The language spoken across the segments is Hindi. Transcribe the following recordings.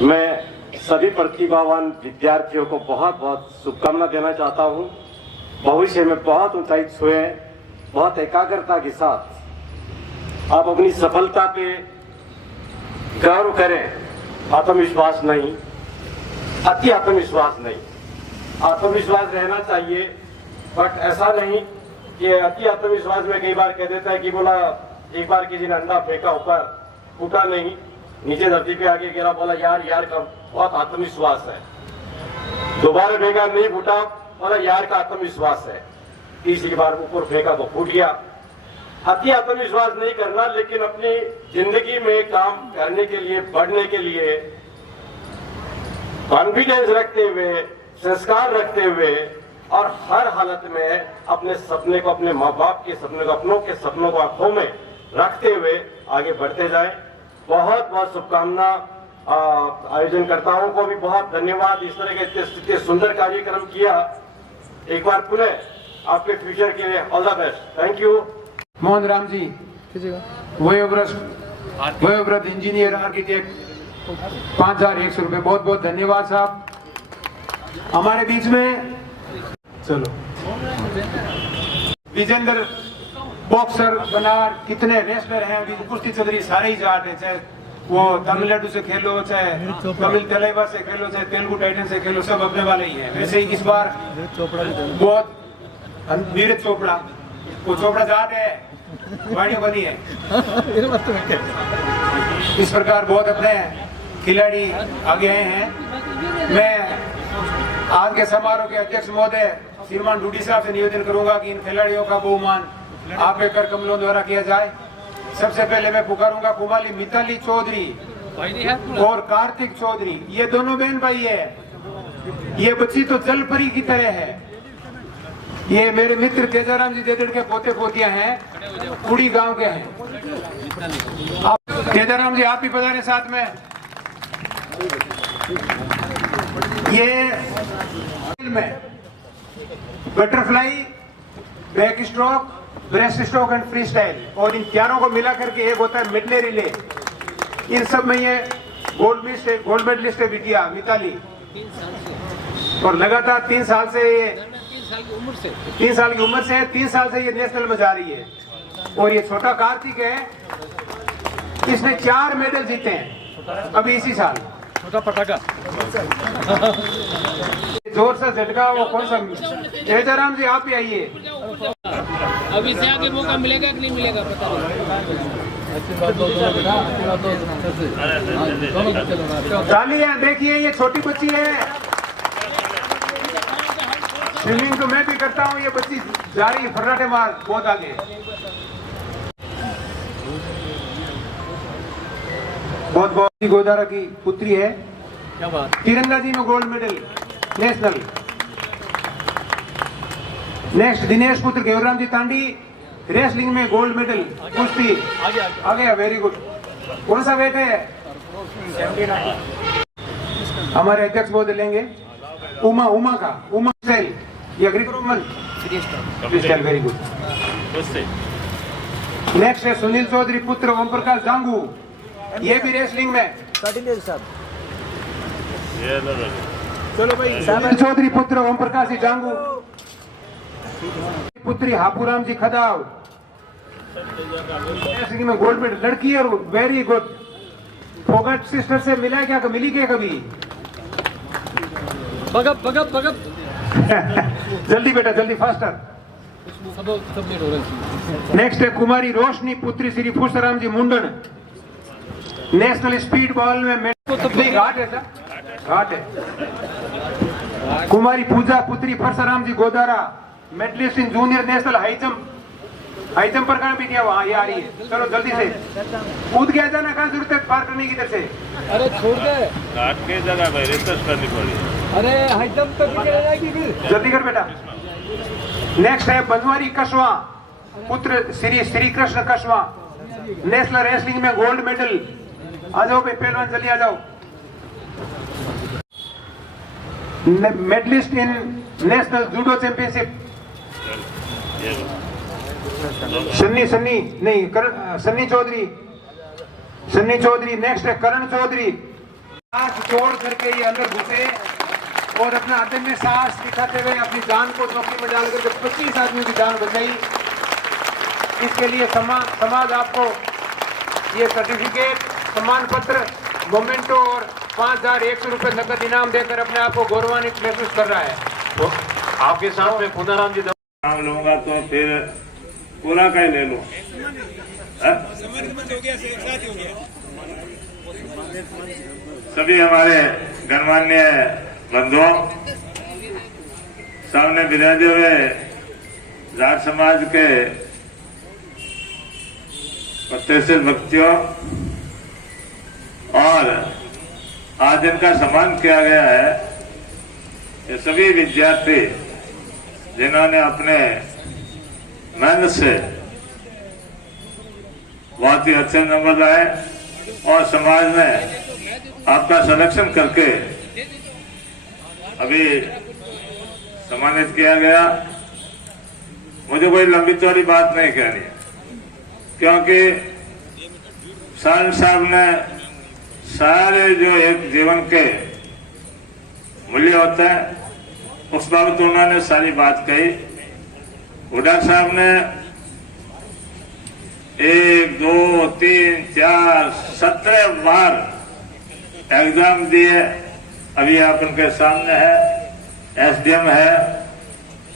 मैं सभी प्रतिभावान विद्यार्थियों को बहुत बहुत शुभकामना देना चाहता हूं। भविष्य में बहुत ऊंचाई छुए, बहुत एकाग्रता के साथ आप अपनी सफलता पे गर्व करें। आत्मविश्वास नहीं, अति आत्मविश्वास नहीं, आत्मविश्वास रहना चाहिए, बट ऐसा नहीं कि अति आत्मविश्वास में कई बार कह देता है कि बोला एक बार किसी ने अंडा फेंका, ऊपर फूटा नहीं, नीचे धरती पे आके गिरा, बोला यार यार का बहुत आत्मविश्वास है। दोबारा फेंका नहीं फूटा, बोला यार का आत्मविश्वास है। तीसरी बार ऊपर फेंका तो फूट गया। अति आत्मविश्वास नहीं करना, लेकिन अपनी जिंदगी में काम करने के लिए, बढ़ने के लिए कॉन्फिडेंस रखते हुए, संस्कार रखते हुए और हर हालत में अपने सपने को, अपने माँ बाप के सपने को, अपनों के सपनों को आंखों में रखते हुए आगे बढ़ते जाएं। बहुत बहुत शुभकामना। आयोजनकर्ताओं को भी बहुत धन्यवाद, इस तरह के इतने सुंदर कार्यक्रम किया। एक बार पुनः आपके फ्यूचर के लिए all the best. Thank you. Mohan Ram ji, वयोवृद्ध इंजीनियर आर्किटेक्ट, 5100 रुपए। बहुत बहुत धन्यवाद साहब। हमारे बीच में चलो विजेंद्र बॉक्सर बनार, कितने रेसलर हैं, कुश्ती चल रही, सारे ही जाट है, चाहे वो तमिलनाडु से खेलो, चाहे तमिल तलेवर से खेलो, चाहे तेलुगु टाइटन से खेलो, सब अपने वाले ही है। वैसे ही इस बार बहुत नीरज चोपड़ा, वो चोपड़ा जाट है, वाणी बनी है। इस प्रकार बहुत अपने खिलाड़ी आगे आए हैं। मैं आज के समारोह के अध्यक्ष महोदय श्रीमान डूडी साहब से निवेदन करूंगा कि इन खिलाड़ियों का बहुमान आपके कर कमलों द्वारा किया जाए। सबसे पहले मैं पुकारूंगा कुमारी मिताली चौधरी और कार्तिक चौधरी, ये दोनों बहन भाई है। ये बच्ची तो जल परी की तरह है। ये मेरे मित्र तेजाराम जी देदड़ के पोते पोतियां हैं, कुड़ी गांव के हैं। तेजाराम जी आप भी पधारे साथ में। ये में butterfly, back stroke, breast stroke and free style, और इन चारों को मिला करके एक होता है मिडले रिले। इन सब में ये गोल्ड मेडलिस्ट है बिटिया मिताली, और लगातार 3 साल से 3 साल की उम्र से 3 साल से ये नेशनल में जा रही है। और ये छोटा कार्तिक है, इसने 4 मेडल जीते हैं अभी इसी साल। छोटा पटाखा जोर से झटका, वो कौन सा? तेजाराम जी आप ही आइए। अब इससे आगे मौका मिलेगा कि नहीं मिलेगा पता नहीं। तालियां देखिए, ये छोटी बच्ची है। स्विमिंग तो मैं भी करता हूँ, ये बच्ची जा रही है फर्राटे मार बहुत आगे। बहुत बहुत गोदारा की पुत्री है। क्या बात। तीरंदाजी में gold medal national. Next Dinesh पुत्र घेवराम जी तांडी, रेसलिंग में गोल्ड मेडल, कुश्ती आ गया, वेरी गुड। कौन सा वेट है? हमारे अध्यक्ष महोदय लेंगे उमा का, उमा स्टाइल, ये वेरी गुड। नेक्स्ट है सुनील चौधरी पुत्र ओम प्रकाश जांगू, ये भी रेसलिंग में। चलो भाई, सुनील चौधरी पुत्र ओम प्रकाश जी जांगू, पुत्री हापूराम जी खदाव, रेसलिंग में गोल्ड मेडल। लड़की और वेरी गुड। फोगट सिस्टर से मिला क्या, मिली क्या कभी? भगत जल्दी बेटा जल्दी, फास्टर। नेक्स्ट है कुमारी रोशनी पुत्री श्री फुसराम जी मुंडन, नेशनल स्पीड बॉल में घाट है सर, घाट है। कुमारी पूजा पुत्री Parasram ji Godara, medalist in junior national high jump पर कहाँ भी किया, वहाँ ये आ रही है। चलो जल्दी से कूद के आ जाना, कहाँ जरूरत है पार करने की तरफ से। अरे छोड़ दे, घाट के जगह भाई रिसर्च करनी पड़ी। अरे हाई जंप तक जाएगी फिर, जल्दी कर बेटा। नेक्स्ट है बनवारी कस्वा पुत्र श्री कृष्ण कस्वा, नेशनल रेसलिंग में गोल्ड मेडल। आ जाओ भाई पहलवान, जल्दी आ जाओ। Medalist in national judo championship, Sunny Chaudhary. Next है करण चौधरी, हाथ जोड़ करके ये अंदर घुसे और अपना अदम्य साहस दिखाते हुए अपनी जान को चौकी में डाल करके 25 आदमियों की जान बचाई। इसके लिए समाज आपको ये सर्टिफिकेट, सम्मान पत्र, मोमेंटो और 5100 रुपये नकद इनाम देकर अपने आप को गौरवान्वित महसूस कर रहा है। तो आपके सामने पुनाराम जी नाम लूंगा तो फिर पूरा का ही ले लो। सभी हमारे गणमान्य बंधुओं, सामने विराजे हुए जाट समाज के प्रतिष्ठित व्यक्तियों और आज इनका सम्मान किया गया है, ये सभी विद्यार्थी जिन्होंने अपने मेहनत से बहुत ही अच्छे नंबर लाए और समाज में आपका संरक्षण करके अभी सम्मानित किया गया। मुझे कोई लंबी चौड़ी बात नहीं कहनी है, क्योंकि साहब ने सारे जो एक जीवन के मूल्य होते हैं उस बाबत उन्होंने सारी बात कही। हुड्डा साहब ने 1, 2, 3, 4, 17 बार एग्जाम दिए। अभी आप उनके सामने है, एसडीएम है,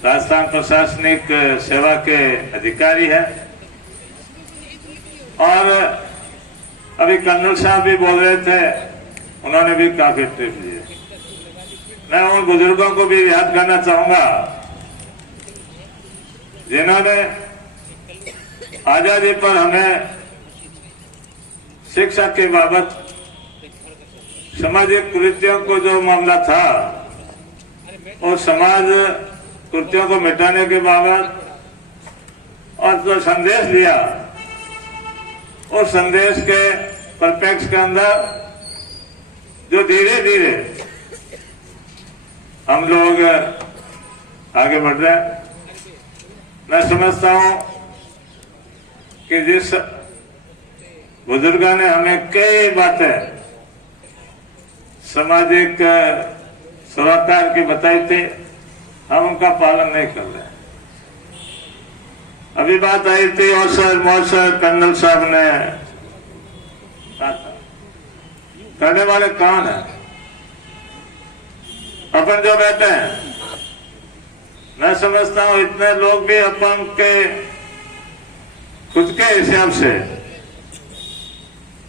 राजस्थान प्रशासनिक सेवा के अधिकारी है। और अभी कर्नल साहब भी बोल रहे थे, उन्होंने भी काफी टिप्स दिए। मैं उन बुजुर्गों को भी याद करना चाहूंगा जिन्होंने आजादी पर हमें शिक्षा के बाबत सामाजिक कुरीतियों को जो मामला था और समाज कुरीतियों को मिटाने के बाबत और जो संदेश दिया, उस संदेश के परिप्रेक्ष्य के अंदर जो धीरे धीरे हम लोग आगे बढ़ रहे हैं, मैं समझता हूं कि जिस बुजुर्गों ने हमें कई बातें सामाजिक सरोकार की बताई थी, हम उनका पालन नहीं कर रहे। अभी बात आई थी और कर्नल साहब ने कहा था, करने वाले कौन है? अपन जो बैठे हैं, मैं समझता हूं इतने लोग भी अपन के खुद के हिसाब से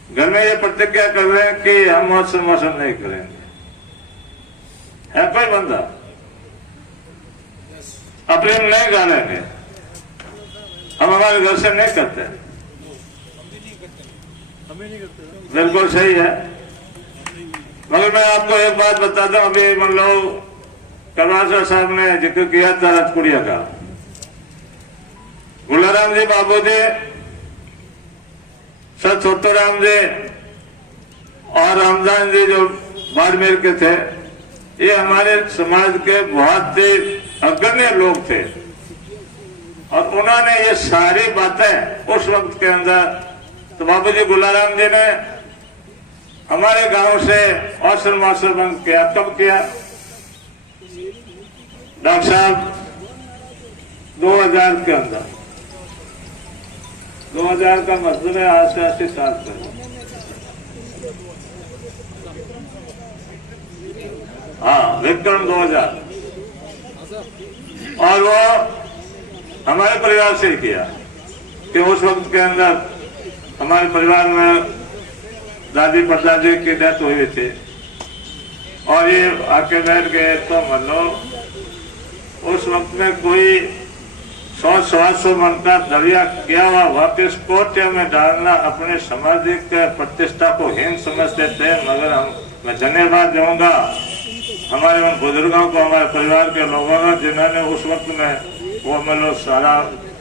घर में ये प्रतिज्ञा कर रहे हैं कि हम मौसम नहीं करेंगे। है कोई बंदा अपने नहीं गालेंगे, हम हमारे घर से नहीं करते। बिल्कुल सही है, मगर मैं आपको एक बात बताता हूं। अभी मान लो करवासर साहब ने जिक्र किया था रथकुड़िया का, गुलाराम जी बाबू जी, सर छोटूराम जी और रामदान जी जो बाड़मेर के थे, ये हमारे समाज के बहुत ही अग्रणी लोग थे और उन्होंने ये सारी बातें उस वक्त के अंदर, तो बाबू जी गुलाराम जी ने हमारे गांव से औसर बंद किया। कब किया? डॉक्टर साहब 2000 के अंदर, 2000 का मतलब है आज से 80 साल पहले। हाँ, विक्रम 2000। और वो हमारे परिवार से ही किया कि उस वक्त के अंदर हमारे परिवार में दादी परदादी की डेथ हुई थी और ये आके बैठ गए। तो मतलब उस वक्त में कोई 100-125 मन का दरिया किया हुआ वापिस कोटे में डालना अपने सामाजिक प्रतिष्ठा को हीन समझते थे। मगर मैं धन्यवाद दूंगा हमारे उन बुजुर्गों को, हमारे परिवार के लोगों को, जिन्होंने उस वक्त में वो मतलब सारा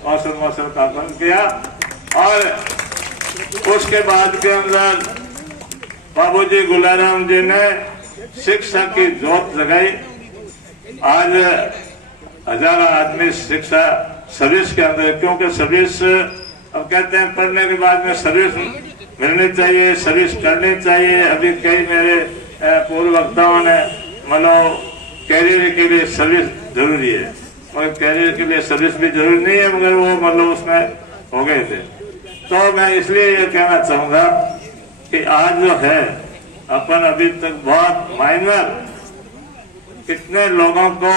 औसर का बंद किया। और उसके बाद के अंदर बाबूजी गुलाराम जी ने शिक्षा की जोत जगाई। आज हजारों आदमी शिक्षा सर्विस के अंदर, क्योंकि सर्विस अब कहते हैं पढ़ने के बाद में सर्विस मिलनी चाहिए, सर्विस करनी चाहिए। अभी कई मेरे पूर्व वक्ताओं ने मतलब कैरियर के लिए सर्विस जरूरी है, और कैरियर के लिए सर्विस भी जरूरी नहीं है, मगर वो मतलब उसमें हो गए थे। तो मैं इसलिए ये कहना चाहूंगा कि आज जो है अपन अभी तक बहुत माइनर कितने लोगों को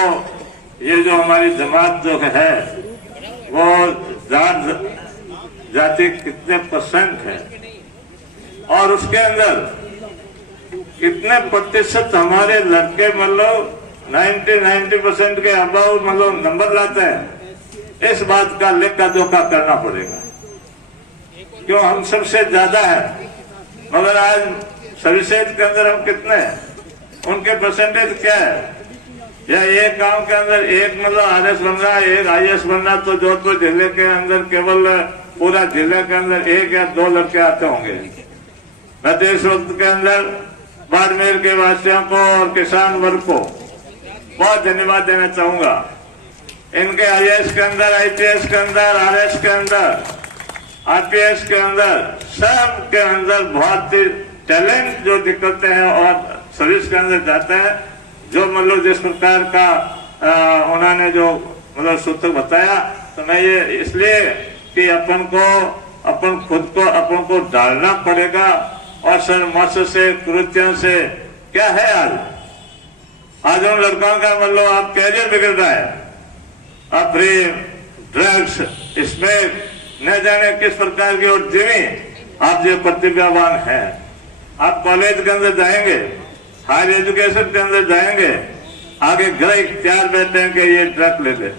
ये जो हमारी जमात जो है वो जाति कितने % है, और उसके अंदर कितने प्रतिशत हमारे लड़के मतलब 90% के अबाव मतलब नंबर लाते हैं, इस बात का लेखा जोखा करना पड़ेगा। क्यों हम सबसे ज्यादा है, मगर आज सर्विसेज के अंदर हम कितने हैं, उनके परसेंटेज क्या है? या एक गांव के अंदर एक मतलब RS बन रहा है, एक IAS बन रहा, तो जोधपुर जिले के अंदर केवल पूरा जिले के अंदर 1 या 2 लड़के आते होंगे। मैं तो इस वक्त के अंदर बाड़मेर के वासियों को और किसान वर्ग को बहुत धन्यवाद देना चाहूंगा। इनके IAS के अंदर, IPS के अंदर, RS के अंदर, RPS के अंदर, सब के अंदर बहुत ही टैलेंट जो निकलते हैं और सर्विस के अंदर जाते हैं। जो मतलब जिस प्रकार का उन्होंने जो मतलब सूत्र बताया, तो मैं ये इसलिए कि अपन खुद को डालना पड़ेगा। और सर से कृत्यों से क्या है आज उन लड़कों का मतलब आप कैरियर बिगड़ रहा है, आप ड्रग्स इसमें न जाने किस प्रकार की और जीवी आप जो प्रतिभावान है, आप कॉलेज के अंदर जाएंगे, हायर एजुकेशन के अंदर जाएंगे, आगे घर इख्तियार बैठे हैं कि ये ड्रग ले ले।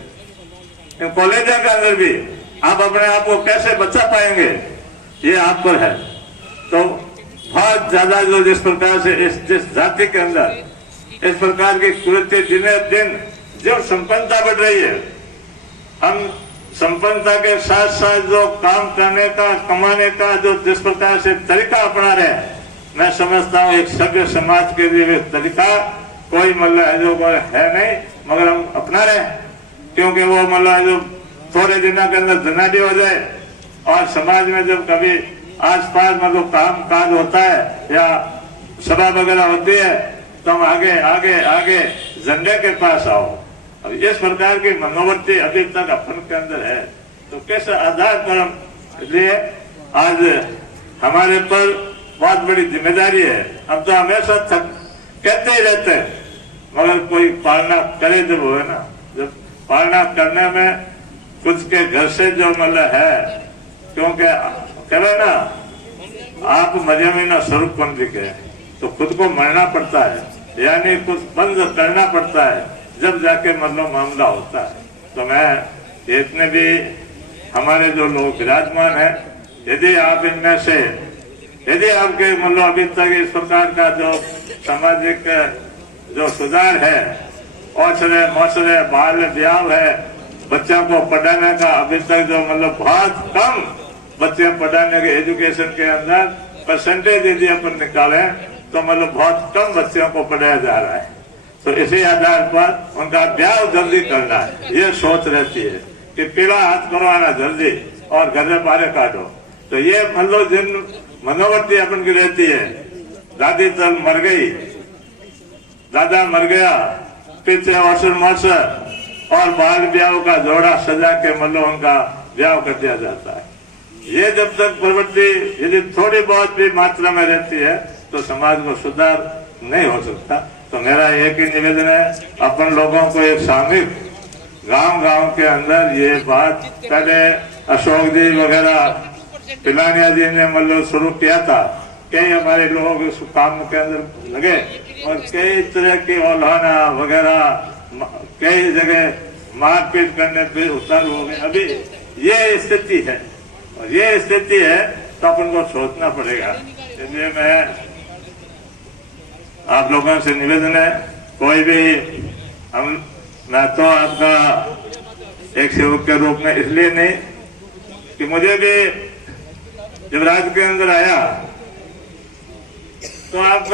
इन कॉलेजों के अंदर भी आप अपने आप को कैसे बचा पाएंगे, ये आप पर है। तो बहुत ज्यादा जो जिस प्रकार से जिस जाति के अंदर इस प्रकार की कृत्य दिने दिन जो संपन्नता बढ़ रही है, हम संपन्नता के साथ साथ जो काम करने का, कमाने का जो जिस प्रकार से तरीका अपना रहे हैं, मैं समझता हूँ एक सभ्य समाज के लिए तरीका कोई मतलब जो है नहीं, मगर हम अपना रहे, क्योंकि वो मतलब जो थोड़े दिनों के अंदर धनाढ़ी हो जाए और समाज में जब कभी आसपास मतलब काम काज होता है या सभा वगैरह होती है, तो हम आगे आगे आगे झंडे के पास आओ। अब इस प्रकार की मनोवृत्ति अभी तक अपन के अंदर है, तो किस आधार पर हम, इसलिए आज हमारे पर बहुत बड़ी जिम्मेदारी है। हम तो हमेशा कहते ही रहते हैं, मगर कोई पालना करे जब हो ना, जब पालना करने में कुछ के घर से जो मतलब है, क्योंकि कहे ना आप मरियम स्वरूप बन के, तो खुद को मरना पड़ता है, यानी कुछ बंद करना पड़ता है, जब जाके मतलब मामला होता है। तो मैं इतने भी हमारे जो लोग विराजमान है, यदि आप इनमें से यदि आपके मतलब अभी तक इस प्रकार का जो सामाजिक जो सुधार है, औसरे बाल ब्याह है, बच्चों को पढ़ाने का अभी तक जो मतलब बहुत कम बच्चे पढ़ाने के एजुकेशन के अंदर परसेंटेज यदि अपन निकाले, तो मतलब बहुत कम बच्चों को पढ़ाया जा रहा है। तो इसी आधार पर उनका ब्याह जल्दी करना है, ये सोच रहती है कि पीला हाथ करवाना जल्दी और घर बाहर काटो। तो ये मतलब जिन मनोवृत्ति अपन की रहती है, दादी चल मर गई, दादा मर गया, पीछे औसर और बाल ब्याह का जोड़ा सजा के मतलब उनका ब्याह कर दिया जाता है। ये जब तक प्रवृत्ति यदि थोड़ी बहुत भी मात्रा में रहती है, तो समाज में सुधार नहीं हो सकता। तो मेरा एक ही निवेदन है, अपन लोगों को एक सामूहिक गांव के अंदर ये बात पहले अशोक जी वगैरह पिलानिया जी ने मतलब शुरू किया था, कई हमारे लोग इस काम के अंदर लगे और कई तरह की औलाना वगैरह कई जगह मारपीट करने पे उतार हो गए। अभी ये स्थिति है, और ये स्थिति है तो अपन को सोचना पड़ेगा। इसलिए मैं आप लोगों से निवेदन है, कोई भी मैं तो आपका एक सेवक के रूप में इसलिए नहीं कि मुझे भी जब राज्य के अंदर आया तो आप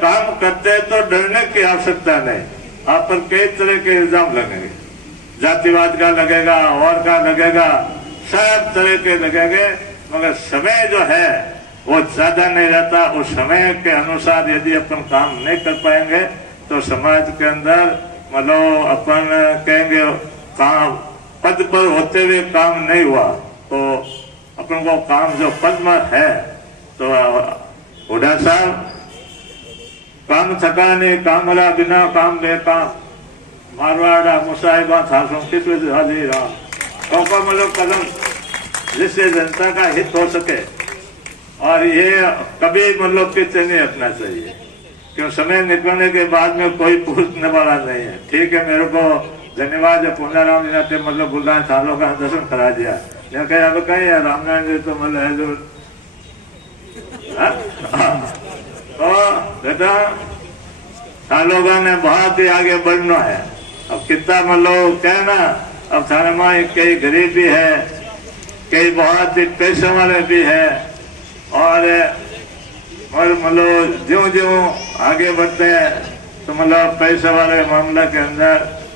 काम करते तो डरने की आवश्यकता नहीं, आप पर कई तरह के इल्जाम लगेंगे, जातिवाद का लगेगा और का लगेगा, सब तरह के लगेंगे, मगर समय जो है वो ज्यादा नहीं रहता। उस समय के अनुसार यदि अपन काम नहीं कर पाएंगे तो समाज के अंदर मतलब अपन कहेंगे काम पद पर होते हुए काम नहीं हुआ तो अपन को काम जो पद में है तो हुड्डा साहब काम थका नहीं काम वाला बिना काम बेकाम मारवाड़ा मुसाहिबा था किस हाजिर तो मतलब कदम जिससे जनता का हित हो सके और ये कभी मतलब पीछे नहीं हटना चाहिए क्यों समय निकलने के बाद में कोई पूछने वाला नहीं है। ठीक है, मेरे को धन्यवाद पूर्णाराम जी ने मतलब बुलंद थालों का दर्शन करा दिया। अब कहीं है रामनारायण जी तो मतलब है जो तो बेटा थालों ने बहुत ही आगे बढ़ना है। अब कितना मतलब कहना अब थाने में कई गरीब भी है, कई बहुत ही पैसे वाले भी है और मतलब ज्यों ज्यों आगे बढ़ते हैं तो मतलब पैसे वाले मामला के अंदर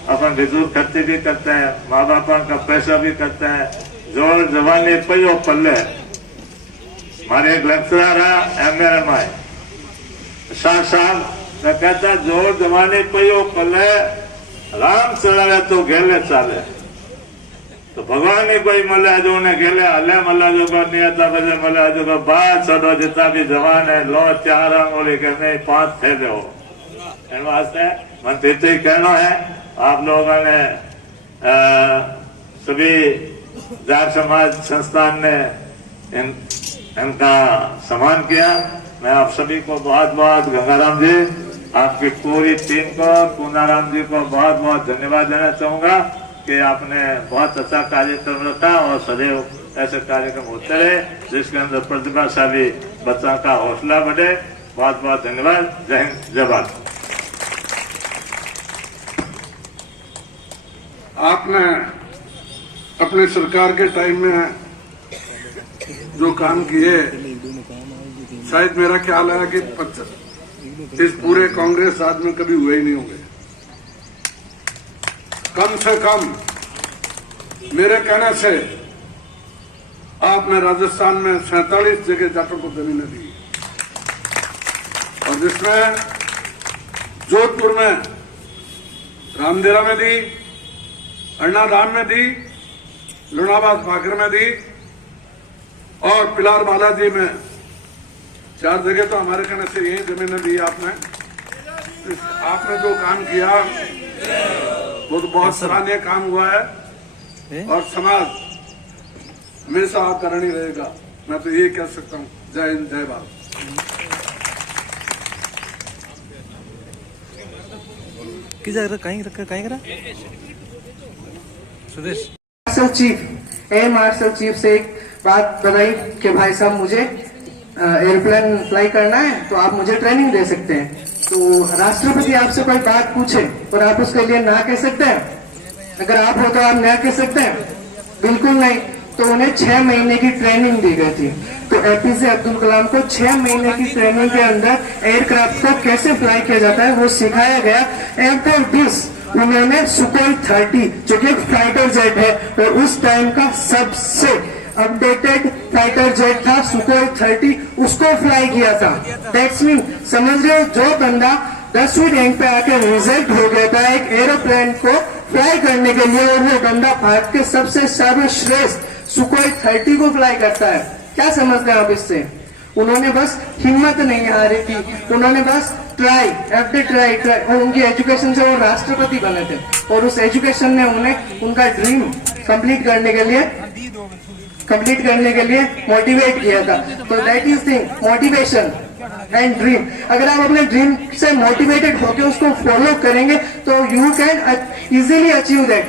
अपन विद्युत खर्चे भी करते हैं, माँ बाप का पैसा भी करते हैं। जोर जवानी पयो पल्ले हमारे एक लेक्चरर है MRMI शाह साहब मैं कहता जोर जवानी पयो पल्ले राम चढ़ावे तो घेले चाले तो भगवान ने कोई मल्ला जो ने घेले हले मल्ला जो को नहीं आता बजे मल्ला जो को बात छोड़ो जितना भी जवान है लो 4 अंगुली के नहीं 5 थे दो इन वास्ते मन ही कहना है आप लोगों ने सभी जाट समाज संस्थान ने इनका सम्मान किया। मैं आप सभी को बहुत बहुत गंगाराम जी आपकी पूरी टीम को पूर्णाराम जी को बहुत बहुत धन्यवाद देना चाहूंगा कि आपने बहुत अच्छा कार्यक्रम रखा और सदैव ऐसे कार्यक्रम होते रहे जिसके अंदर प्रतिभाशाली बच्चों का हौसला बढ़े। बहुत बहुत धन्यवाद। जय हिंद जय भारत। आपने अपने सरकार के टाइम में जो काम किए शायद मेरा ख्याल है कि इस पूरे कांग्रेस राज में कभी हुए ही नहीं होंगे। कम से कम मेरे कहने से आपने राजस्थान में 47 जगह जाटों को जमीनें दी और जिसमें जोधपुर में रामदेरा में दी, अन्नाधाम में दी, लुणाबाद भाकर में दी और पिलार बालाजी में 4 जगह तो हमारे कहने से यही जमीनें दी आपने। आपने जो काम किया वो तो बहुत सराहनीय काम हुआ है और समाज हमेशा आकरण ही रहेगा। मैं तो ये कह सकता हूँ। जय हिंद जय भारत। किस जगह कहीं करा Sudesh marshal chief air marshal chief से एक बात बताई कि भाई साहब मुझे एयरप्लेन फ्लाई करना है तो आप मुझे ट्रेनिंग दे सकते हैं। तो राष्ट्रपति आपसे कोई बात पूछे और आप उसके लिए ना कह सकते हैं? अगर आप हो तो आप ना कह सकते हैं? बिल्कुल नहीं। तो उन्हें 6 महीने की ट्रेनिंग दी गई थी। तो APJ अब्दुल कलाम को 6 महीने की ट्रेनिंग के अंदर एयरक्राफ्ट को कैसे फ्लाई किया जाता है वो सिखाया गया। एयरफोर्स 20 उन्होंने सुखोई 30 जो कि एक फाइटर जेट है और उस टाइम का सबसे अपडेटेड फाइटर जेट था सुखोई 30, उसको फ्लाई किया था। दैट्स मीन समझ रहे हो, जो बंदा 10वीं रैंक पे आके रिजल्ट हो गया था एक एरोप्लेन को फ्लाई करने के लिए और वो बंदा भारत के सबसे सर्वश्रेष्ठ सुखोई 30 को फ्लाई करता है। क्या समझते हैं आप इससे? उन्होंने बस हिम्मत नहीं हारी थी, उन्होंने बस ट्राई और उनकी एजुकेशन से वो राष्ट्रपति बने थे और उस एजुकेशन ने उन्हें उनका ड्रीम कंप्लीट करने के लिए मोटिवेट किया था। तो that is thing motivation and dream. अगर आप अपने ड्रीम से मोटिवेटेड होकर उसको फॉलो करेंगे तो you can easily achieve that.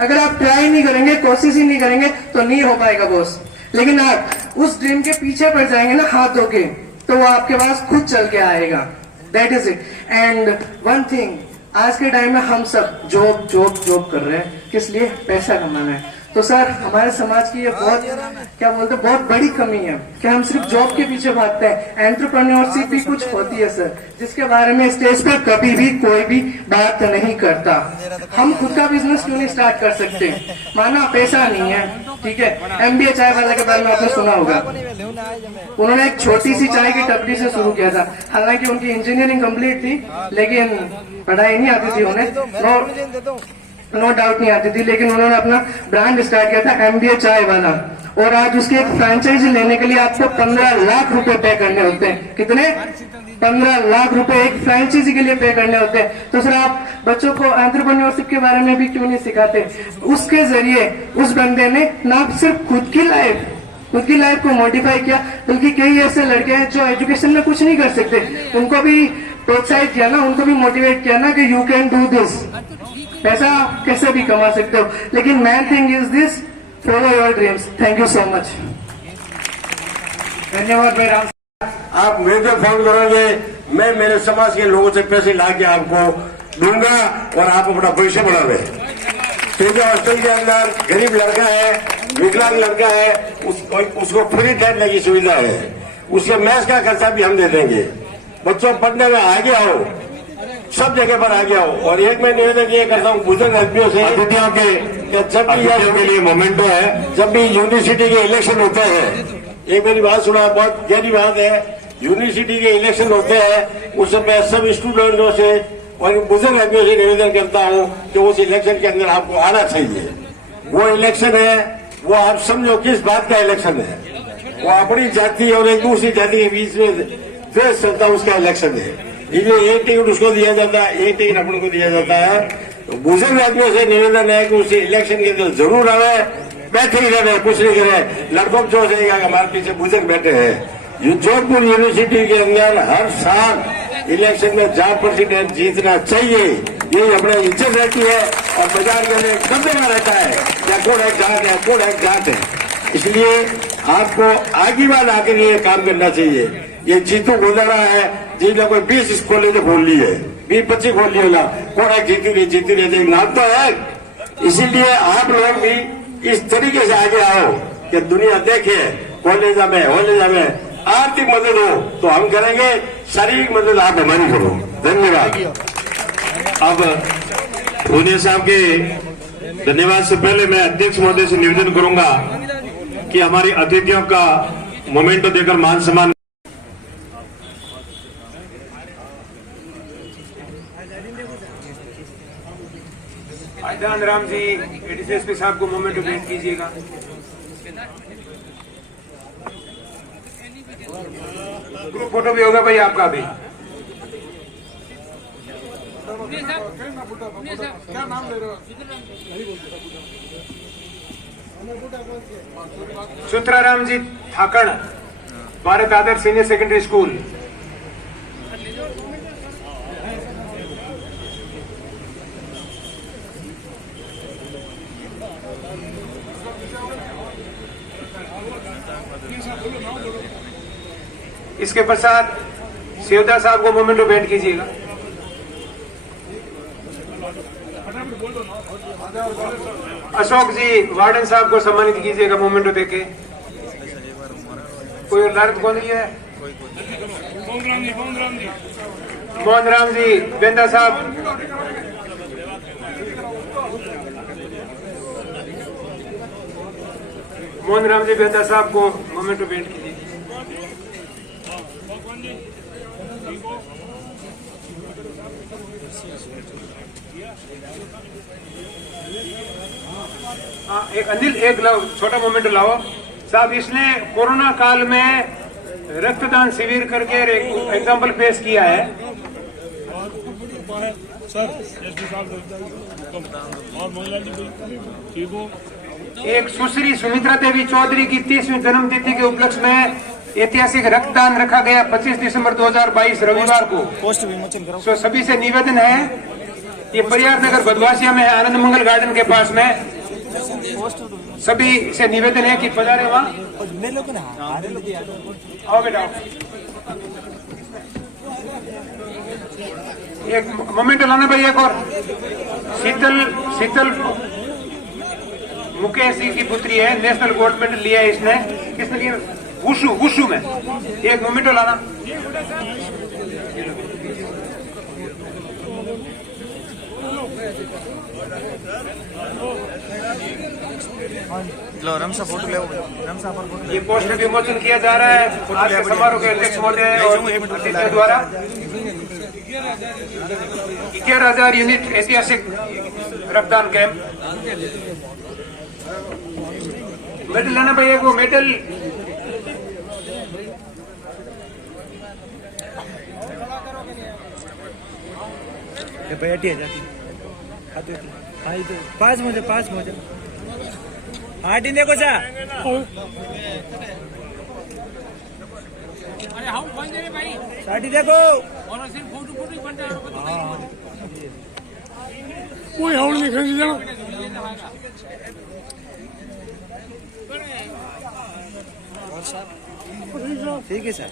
अगर आप ट्राई नहीं करेंगे, कोशिश ही नहीं करेंगे तो नहीं हो पाएगा बॉस। लेकिन आप उस ड्रीम के पीछे पड़ जाएंगे ना हाथ धो के, तो वो आपके पास खुद चल के आएगा। That is it. And one thing, आज के टाइम में हम सब जॉब कर रहे हैं, किस लिए? पैसा कमाना है। तो सर हमारे समाज की ये बहुत क्या बोलते हैं बहुत बड़ी कमी है कि हम सिर्फ जॉब के पीछे भागते हैं। एंटरप्रेन्योरशिप भी कुछ होती है सर, जिसके बारे में स्टेज पर कभी भी कोई भी बात नहीं करता। हम खुद का बिजनेस क्यों नहीं स्टार्ट कर सकते? माना पैसा नहीं है, ठीक है, MBA चाय वाला के बारे में आपने सुना होगा, उन्होंने एक छोटी सी चाय की टपरी से शुरू किया था। हालांकि उनकी इंजीनियरिंग कंप्लीट थी, लेकिन पढ़ाई नहीं आती थी उन्हें, नो डाउट नहीं आती थी, लेकिन उन्होंने अपना ब्रांड स्टार्ट किया था MBA चाय वाला। और आज उसकी एक फ्रेंचाइजी लेने के लिए आपको 15 लाख रुपए पे करने होते हैं। कितने? 15 लाख रुपए एक फ्रेंचाइजी के लिए पे करने होते हैं। तो सर आप बच्चों को एंटरप्रेन्योरशिप के बारे में भी क्यों नहीं सिखाते? उसके जरिए उस बंदे ने ना सिर्फ खुद की लाइफ को मॉडिफाई किया, बल्कि कई ऐसे लड़के हैं जो एजुकेशन में कुछ नहीं कर सकते, उनको भी प्रोत्साहित किया ना, उनको भी मोटिवेट किया ना कि यू कैन डू दिस। पैसा कैसे भी कमा सकते हो, लेकिन main thing is this, follow your dreams. Thank you so much. धन्यवाद भाई राम। आप मुझे फोन करोगे, मैं मेरे समाज के लोगों से पैसे लाके आपको दूंगा और आप अपना भविष्य बढ़ावे। क्योंकि हॉस्टल के अंदर गरीब लड़का है, विकलांग लड़का है, उसको फ्री टैटने की सुविधा है, उसके मैथ्स का खर्चा भी हम दे देंगे। बच्चों पढ़ने में आगे आओ, सब जगह पर आगे आओ। और एक मैं निवेदन ये करता हूँ बुजुर्ग आदमियों से, अतिथियों के, जब भी के लिए मोमेंटो है, जब भी यूनिवर्सिटी के इलेक्शन होते हैं, एक मेरी बात सुना, बहुत गहरी बात है, यूनिवर्सिटी के इलेक्शन होते हैं, उस समय सब स्टूडेंटों से और बुजुर्ग आदमियों से निवेदन करता हूँ कि उस इलेक्शन के अंदर आपको आना चाहिए। वो इलेक्शन है, वो आप समझो किस बात का इलेक्शन है, वो अपनी जाति और एक दूसरी जाति के बीच में द्वेष चलता उसका इलेक्शन है। इसलिए एक टिकट उसको दिया जाता है, एक टिकट अपन को दिया जाता है। तो बुजुर्ग आदमियों से निवेदन है कि उस इलेक्शन के अंदर जरूर आवे, बैठे ही रहे, कुछ नहीं करे। लड़कों को जो रहेगा हमारे पीछे बुजुर्ग बैठे हैं। जोधपुर यूनिवर्सिटी के अंदर हर साल इलेक्शन में जहाँ प्रेसिडेंट जीतना चाहिए, यही अपने इज्जत रहती है। और बाजार के अंदर कब्जा रहता है क्या कौन एक जात है, कौन एक जात है। इसलिए आपको आगे बार आकर ये काम करना चाहिए। ये जीतू गोदारा है, जिन्हें कोई 20 कॉलेज खोल ली है, 20-25 खोल ली होगा, कौन एक जीती रही नाम तो है। इसीलिए आप लोग भी इस तरीके से आगे आओ कि दुनिया देखे, कॉलेज में आर्थिक मदद हो तो हम करेंगे, शारीरिक मदद आप हमारी करो। धन्यवाद। अब पूनिया साहब के धन्यवाद से पहले मैं अध्यक्ष महोदय से निवेदन करूंगा कि हमारे अतिथियों का मोमेंटो देकर मान सम्मान। आजान राम जी एडीएसपी साहब को मोमेंटो भेंट कीजिएगा। ग्रुप फोटो भी होगा भाई आपका भी। सुत्राराम जी थाकड़, भारत आदर्श सीनियर सेकेंडरी स्कूल। इसके पश्चात शिवदास साहब को मोमेंटो भेंट कीजिएगा। अशोक जी वार्डन साहब को सम्मानित कीजिएगा मोमेंटो देके। कोई और लारत कौन है? मोहन राम जी बेंदा साहब। मोहन राम जी बेंदा साहब को मोमेंटो भेंट कीजिए। एक अनिल एक छोटा मोमेंट लाओ साहब। इसने कोरोना काल में रक्तदान शिविर करके एक एग्जाम्पल पेश किया है। एक सुश्री सुमित्रा देवी चौधरी की 30वीं जन्मतिथि के उपलक्ष्य में ऐतिहासिक रक्तदान रखा गया 25 दिसंबर 2022 रविवार को। सो सभी से निवेदन है, ये परियार नगर बदवासिया में है, आनंद मंगल गार्डन के पास में। सभी से निवेदन है कि पधारे वहाँ। आओ बेटा। एक मोमेंट लाना भाई, एक और शीतल मुकेश जी की पुत्री है, नेशनल गोल्ड मेडल लिया है इसने। किसने लिया? वुशु, वुशु में। एक मोमेंटो लाना। लो रमसा फोटो ले रमसा पर फोटो ये पोस्टर विमोचन किया जा रहा है आज के समारोह के अध्यक्ष महोदय और अतिथियों द्वारा। 11,000 यूनिट ऐतिहासिक रक्तदान कैंप। मेडल लाना भाई, एक वो मेडल। ये बैठी है जाती हां इधर पास मुझे हाटी देखो सा अरे हम फोन दे भाई हाटी देखो और सिर्फ फोटो ही बन रहा है। कोई हाउल नहीं खरीद जाना। ठीक है सर।